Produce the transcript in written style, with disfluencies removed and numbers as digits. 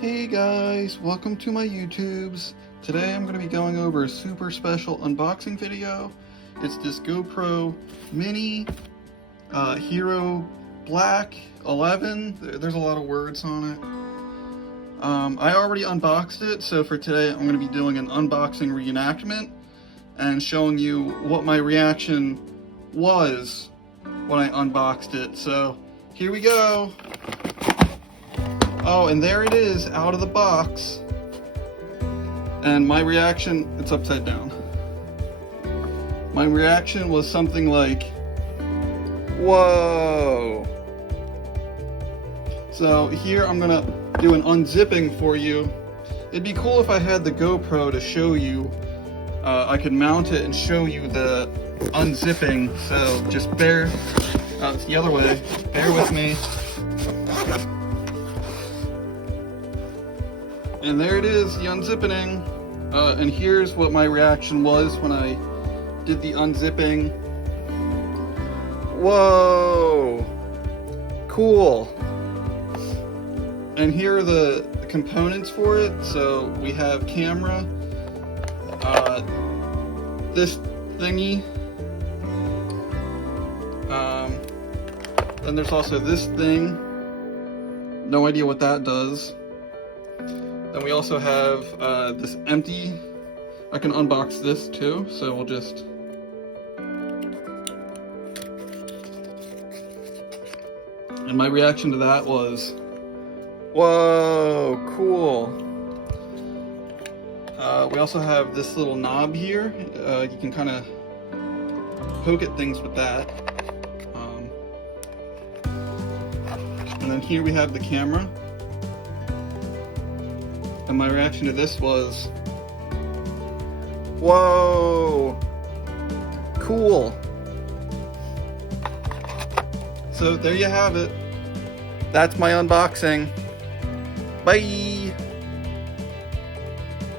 Hey guys, welcome to my YouTubes. Today I'm going to be going over a super special unboxing video. It's this GoPro Mini Hero Black 11. There's a lot of words on it. I already unboxed it, so for today I'm going to be doing an unboxing reenactment and showing you what my reaction was when I unboxed it. So here we go. Oh, and there it is, out of the box. And my reaction, it's upside down. My reaction was something like, whoa. So here I'm gonna do an unzipping for you. It'd be cool if I had the GoPro to show you. I could mount it and show you the unzipping. So just it's the other way, bear with me. And there it is, the unzipping. And here's what my reaction was when I did the unzipping. Whoa! Cool. And here are the components for it. So we have camera, this thingy, then there's also this thing. No idea what that does. Then we also have this empty. I can unbox this too, so we'll just. And my reaction to that was, whoa, cool. We also have this little knob here. You can kind of poke at things with that. And then here we have the camera. And my reaction to this was, whoa, cool. So there you have it. That's my unboxing. Bye.